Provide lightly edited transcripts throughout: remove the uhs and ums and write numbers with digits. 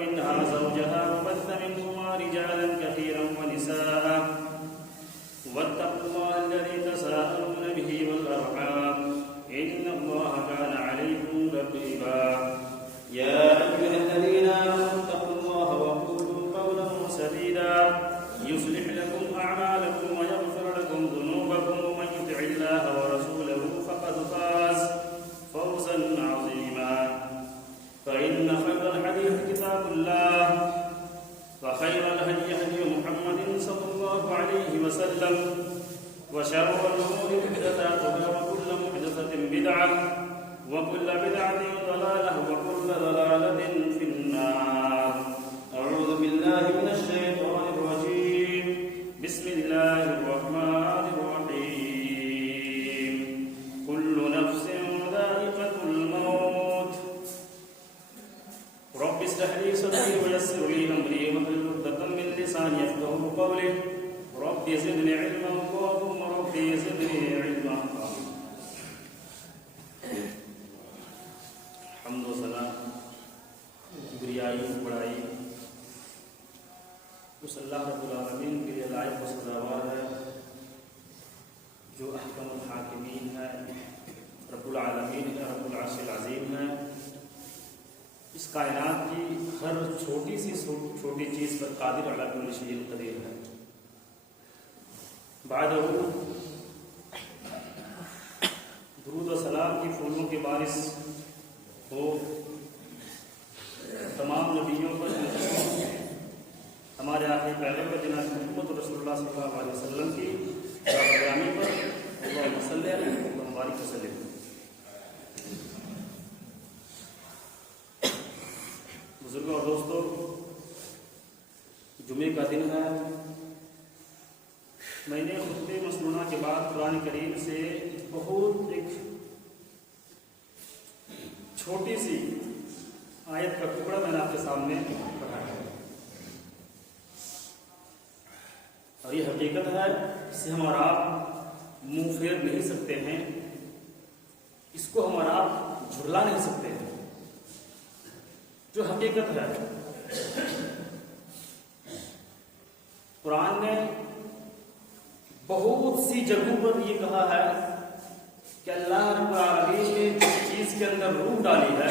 منها زوجها وبث منهما رجالا كثيرا ونساء واتقوا الله الذي تساءلون به والأرحام إن الله كان عليكم رقيبا يا أيها الذين آمنوا اتقوا الله وقولوا قولا سديدا يصلح لكم أعمالكم ويغفر لكم ذنوبكم ومن يطع الله ورسوله فقد فاز فوزا عظيما فإن خير الحديث كتاب الله وخير الهدي هدي محمد صلى الله عليه وسلم وشر الأمور محدثاتها وكل محدثة بدعة وكل بدعة ضلالة وكل ضلالة في النار أعوذ بالله من الشيطان الرجيم بسم الله الرحمن الرحيم كل نفس ذائقة الموت رب اشرح لي صدري ويسر لي أمري واحلل عقدة من لساني يفقهوا قولي رب زدني علما اللهم رب زدني علما حمد و ثنا کبریائی بڑائی اس اللہ رب العالمین کے لیے لائق و سزاوار ہے جو احکم الحاکمین ہے، رب العالمین ہے، رب العرش العظیم ہے. اس کائنات کی ہر چھوٹی سی چھوٹی چیز پر قادر علی کل شیء قدیر ہے. بعد درود و سلام کی پھولوں کے بارش ہو تمام نبیوں پر، ہمارے آخری پہلے پر جناب محمد رسول اللہ صلی اللہ علیہ وسلم کی گرامی پر اللہم صلی علیہ وبارک وسلم. بزرگوں اور دوستوں، جمعے کا دن ہے. میں نے خطبہ مسنونہ کے بعد قرآن کریم سے بہت ایک چھوٹی سی آیت کا ٹکڑا میں نے آپ کے سامنے پڑھایا ہے، اور یہ حقیقت ہے، اس سے ہم اور آپ منہ پھیر نہیں سکتے ہیں، اس کو ہم اور آپ جھرلا نہیں سکتے ہیں. جو حقیقت ہے، قرآن نے بہت سی جگہوں پر یہ کہا ہے کہ اللہ رب العالمین نے جس چیز کے اندر روح ڈالی ہے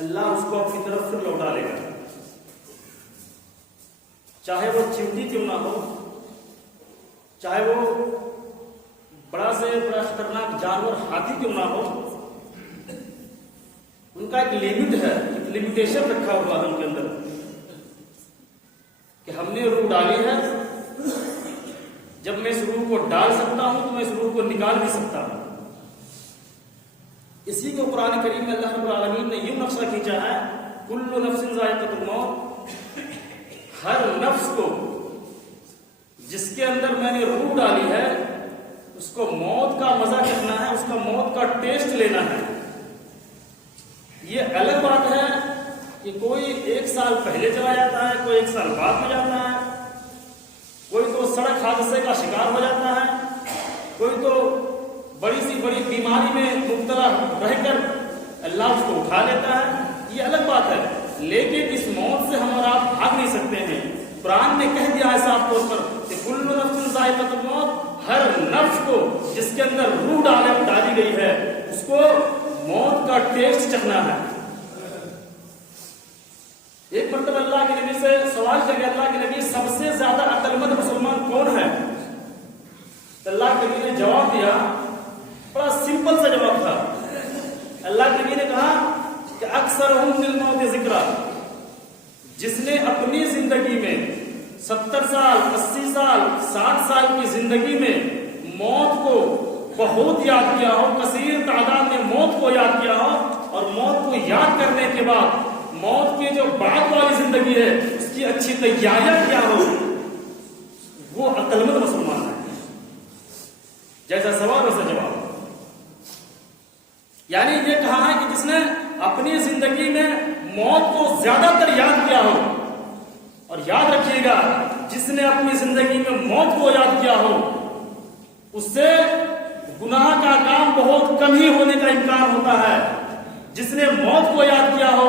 اللہ اس کو اپنی طرف پھر لوٹا لے گا، چاہے وہ چمٹی کیوں نہ ہو، چاہے وہ بڑا سے بڑا خطرناک جانور ہاتھی کیوں نہ ہو. ان کا ایک لیمٹ ہے، ایک لمیٹیشن رکھا ہوا ہے ان کے اندر کہ ہم نے روح ڈالی ہے، جب میں اس روح کو ڈال سکتا ہوں تو میں اس روح کو نکال بھی سکتا ہوں. اسی کو قرآن کریم میں اللہ رب العالمین نے یوں نقشہ کھینچا ہے، کل نفس ذائقۃ الموت، ہر نفس کو جس کے اندر میں نے روح ڈالی ہے اس کو موت کا مزہ چکھنا ہے، اس کا موت کا ٹیسٹ لینا ہے. یہ الگ بات ہے کہ کوئی 1 سال پہلے چلا جاتا ہے، کوئی 1 سال بعد میں جاتا ہے، کوئی تو سڑک حادثے کا شکار ہو جاتا ہے، کوئی تو بڑی سی بڑی بیماری میں مبتلا رہ کر اللہ اس کو اٹھا لیتا ہے. یہ الگ بات ہے، لیکن اس موت سے ہم اور آپ بھاگ نہیں سکتے ہیں. قرآن نے کہہ دیا ہے صاف طور پر کہ کل نفس ذائقۃ الموت، ہر نفس کو جس کے اندر روح ڈالی گئی ہے اس کو موت کا ٹیسٹ چکھنا ہے. ایک مرتبہ اللہ کے نبی سے سوال کیا گیا، اللہ کے نبی سب سے زیادہ عقل مند مسلمان کون ہے؟ تو اللہ کے نبی نے جواب دیا، بڑا سمپل سا جواب تھا. اللہ کے نبی نے کہا کہ اکثرہم للموت ذکرا، جس نے اپنی زندگی میں 70 سال 80 سال 60 سال کی زندگی میں موت کو بہت یاد کیا ہو، کثیر تعداد میں موت کو یاد کیا ہو، اور موت کو یاد کرنے کے بعد موت کی جو بعد والی زندگی ہے اس کی اچھی تیاریاں کیا ہو، وہ عقل مند مسلمان ہے. جیسا سوال ویسا جواب. یعنی یہ کہا ہے کہ جس نے اپنی زندگی میں موت کو زیادہ تر یاد کیا ہو، اور یاد رکھیے گا جس نے اپنی زندگی میں موت کو یاد کیا ہو اس سے گناہ کا کام بہت کم ہی ہونے کا امکان ہوتا ہے. جس نے موت کو یاد کیا ہو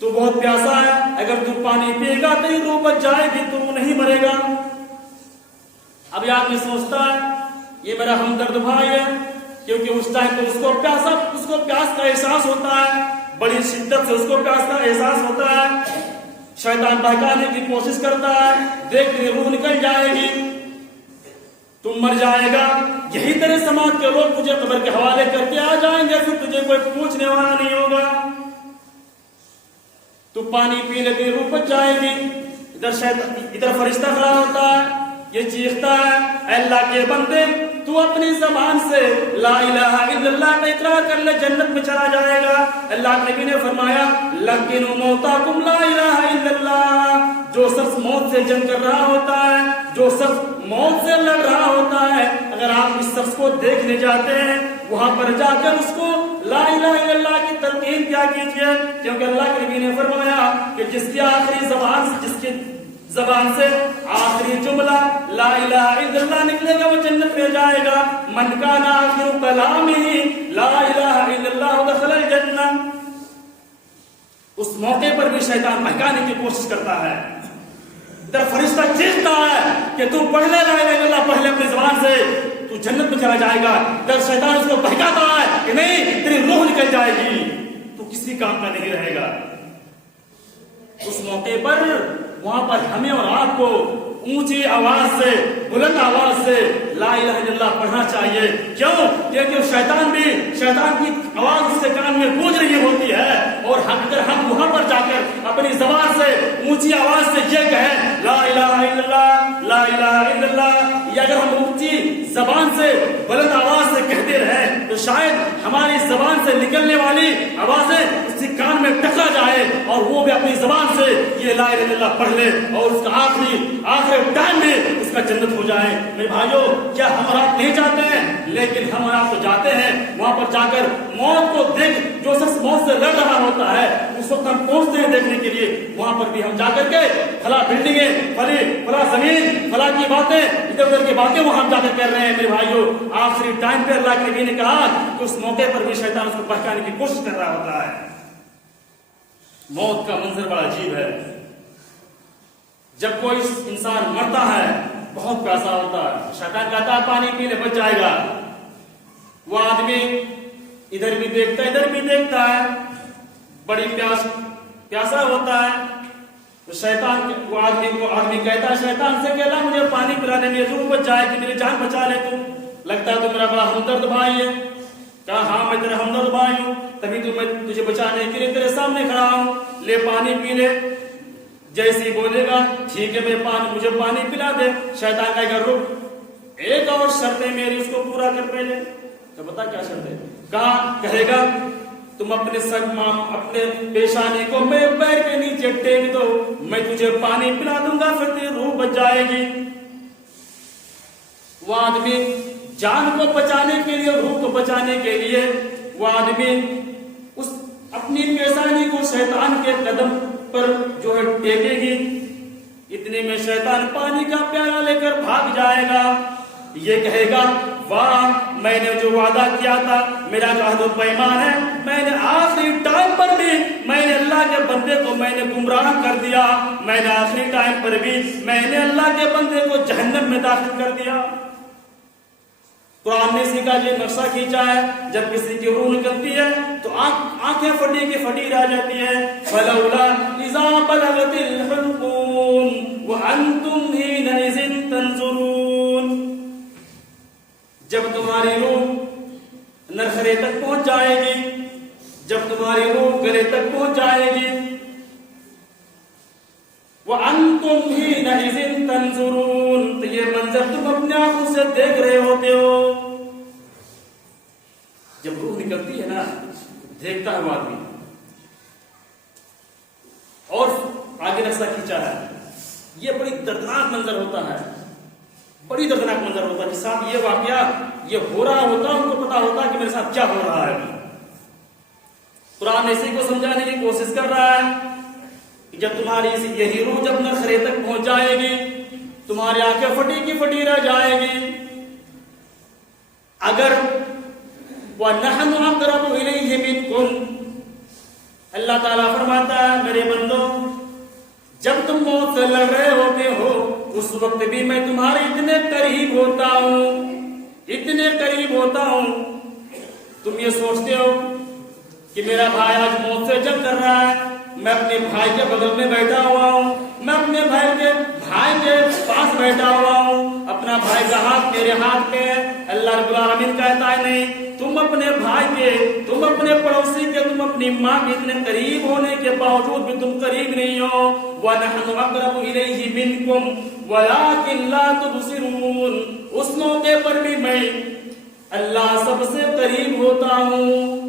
تو بہت پیاسا ہے, اگر تو پانی پیے گا تو روح بچ جائے گی, تو وہ نہیں مرے گا. اب یہ آدمی سوچتا ہے یہ میرا ہمدرد بھائی ہے, کیونکہ اس ٹائم پر اس کو پیاس کا احساس ہوتا ہے, بڑی شدت سے اس کو پیاس کا احساس ہوتا ہے. شیطان بہکانے کی کوشش کرتا ہے, دیکھ تیری روح نکل جائے گی, تم مر جائے گا, یہی تیرے سماج کے لوگ تجھے قبر کے حوالے کر کے آ جائیں گے, پھر تجھے کوئی پوچھنے والا نہیں ہوگا. تو پانی پی لے تیری روح بچ جائے گی. ادھر فرشتہ کھڑا ہوتا ہے, یہ چیختا ہے اے اللہ کے بندے تو اپنی زبان سے لا الہ الا اللہ کا اقرار کر لے, جنت میں چلا جائے گا. اللہ کے نبی نے فرمایا لکنوا موتاکم لا الہ الا اللہ. جو شخص موت سے جنگ کر رہا ہوتا ہے, جو شخص موت سے لڑ رہا ہوتا ہے, اگر آپ اس شخص کو دیکھنے جاتے ہیں, وہاں پر جا کر اس کو لا الہ الا اللہ کی تلقین کیا کیجیے, کیونکہ اللہ کے نبی نے فرمایا کہ جس کی زبان سے آخری جملہ لا الہ الا اللہ نکلے گا وہ جنت میں جائے گا. من کان آخر کلامہ لا الہ الا اللہ دخل الجنہ. اس موقع پر بھی شیطان بہکانے کی کوشش کرتا ہے. ادھر فرشتہ چیختا ہے کہ تو پڑھ لے لا الہ الا اللہ, پڑھ لے اپنی زبان سے, تو جنت میں چلا جائے گا. ادھر شیطان اس کو بہکاتا ہے کہ نہیں تیری روح نکل جائے گی, تو کسی کام کا نہیں رہے گا. اس موقع پر وہاں پر ہمیں اور آپ کو اونچی آواز سے, بلند آواز سے لا الہ الا اللہ پڑھنا چاہیے. کیوں؟ کیونکہ شیطان کی آواز اس کے کان میں گونج رہی ہوتی ہے, اور اگر ہم وہاں پر جا کر اپنی زبان سے اونچی آواز سے یہ کہیں لا الہ الا اللہ لا الہ الا اللہ, یا اگر ہم اونچی زبان سے بلند آواز سے کہتے رہیں تو شاید ہماری زبان سے نکلنے والی آوازیں اس کے کان میں ٹکرا جائے, اور وہ بھی اپنی زبان سے یہ لا الہ الا اللہ پڑھ لے, اور اس کا آخری ٹائم میں اس کا جنت ہو جائے. میرے بھائیوں, کیا ہم اور آپ نہیں جاتے ہیں؟ لیکن ہم اور آپ تو جاتے ہیں. وہاں پر جا کر موت کو دیکھ, جو شخص موت سے لڑ رہا ہوتا ہے اس وقت ہم پہنچتے ہیں دیکھنے کے لیے. وہاں پر بھی ہم جا کر کے فلاں بلڈنگیں, فلاں زمین, فلاں کی باتیں, ادھر ادھر کی باتیں وہاں ہم جا کر کر رہے ہیں. میرے بھائیوں, آخری ٹائم پہ اللہ کے نبی نے کہا کہ اس موقع پر بھی شیطان اس کو بہکانے کی کوشش کر رہا ہوتا ہے. موت کا منظر بڑا عجیب ہے. جب کوئی انسان مرتا ہے بہت پیاسا ہوتا ہے, شیطان کہتا ہے پانی پی لے بچ جائے گا. وہ آدمی ادھر بھی دیکھتا ہے ادھر بھی دیکھتا ہے, بڑی پیاسا ہوتا ہے. تو شیطان وہ آدمی کہتا ہے شیطان سے کہ اللہ مجھے پانی پلا دے, میری روح بچ جائے گی, میری جان بچا لے. تو لگتا ہے تو میرا بڑا ہمدرد بھائی ہے. کہا ہاں میں تیرا ہمدرد بھائی ہوں, تبھی تو میں تجھے بچانے کے لیے تیرے سامنے کھڑا ہوں. لے پانی پی لے. جیسے بولے گا ٹھیک ہے مجھے پانی پلا دے, شیطان کہے گا رک, ایک اور شرط ہے میری, اس کو پورا کر پہلے. تو بتا کیا شرط ہے؟ کہے گا تم اپنے پیشانی کو میرے پیر کے نیچے ٹیک دو, میں تجھے پانی پلا دوں گا, پھر تیری روح بچ جائے گی. وہ آدمی جان کو بچانے کے لیے, روح کو بچانے کے لیے وہ آدمی اس اپنی پیشانی کو شیطان کے قدم پر جو ہے ٹیکے گی. اتنے میں شیطان پانی کا پیالہ لے کر بھاگ جائے گا. یہ کہے گا واہ, میں نے جو وعدہ کیا تھا, میرا جو عہد و پیمان ہے, میں نے آخری ٹائم پر بھی میں نے اللہ کے بندے کو میں نے گمراہ کر دیا. میں نے آخری ٹائم پر بھی میں نے اللہ کے بندے کو جہنم میں داخل کر دیا. قرآن نے اسی کا یہ نقشہ کھینچا ہے. جب کسی کی روح نکلتی ہے تو آنکھیں پھٹی کی پھٹی رہ جاتی ہیں. فلولا اذا بلغت الحلقوم وانتم حينئذ تنظرون. جب تمہاری روح نرخرے تک پہنچ جائے گی, جب تمہاری روح گلے تک پہنچ جائے گی, وانتم حينئذ تنظرون, تو یہ منظر تم اپنے آنکھوں سے دیکھ رہے ہوتے ہو. جب روح نکلتی ہے نا دیکھتا ہے وہ آدمی. اور آگے نقشہ کھینچا ہے, یہ بڑی دردناک منظر ہوتا ہے, بڑی دردناک منظر ہوتا ہے. جس ساتھ یہ واقعہ یہ ہو رہا ہوتا ہے ان کو پتا ہوتا ہے کہ میرے ساتھ کیا ہو رہا ہے. قرآن اسی کو سمجھانے کی کوشش کر رہا ہے کہ جب تمہاری یہی روح جب نرخرے تک پہنچ جائے گی, تمہاری آنکھیں پھٹی کی پھٹی رہ جائے گی. اگر وَنَحْنُ أَقْرَبُ إِلَيْهِ مِنْكُمْ, اللہ تعالیٰ فرماتا ہے میرے بندو جب تم موت سے لڑ رہے ہوتے ہو اس وقت بھی میں تمہارے اتنے قریب ہوتا ہوں، اتنے قریب ہوتا ہوں. تم یہ سوچتے ہو کہ میرا بھائی آج موت سے جنگ کر رہا ہے، میں اپنے بھائی کے بغل میں بیٹھا ہوا ہوں، میں اپنے بھائی کے پاس بیٹھا ہوا ہوں، اپنا بھائی کا ہاتھ میرے ہاتھ پہ ہے. اللہ رب العالمین کہتا ہے نہیں، تم اپنے بھائی کے، تم اپنے پڑوسی کے، تم اپنی ماں کے اتنے قریب ہونے کے باوجود بھی تم قریب نہیں ہو. وَنَحْنُ أَقْرَبُ إِلَيْهِ مِنْكُمْ وَلَكِنْ لَا تُبْصِرُونَ. اس موقع پر بھی میں اللہ سب سے قریب ہوتا ہوں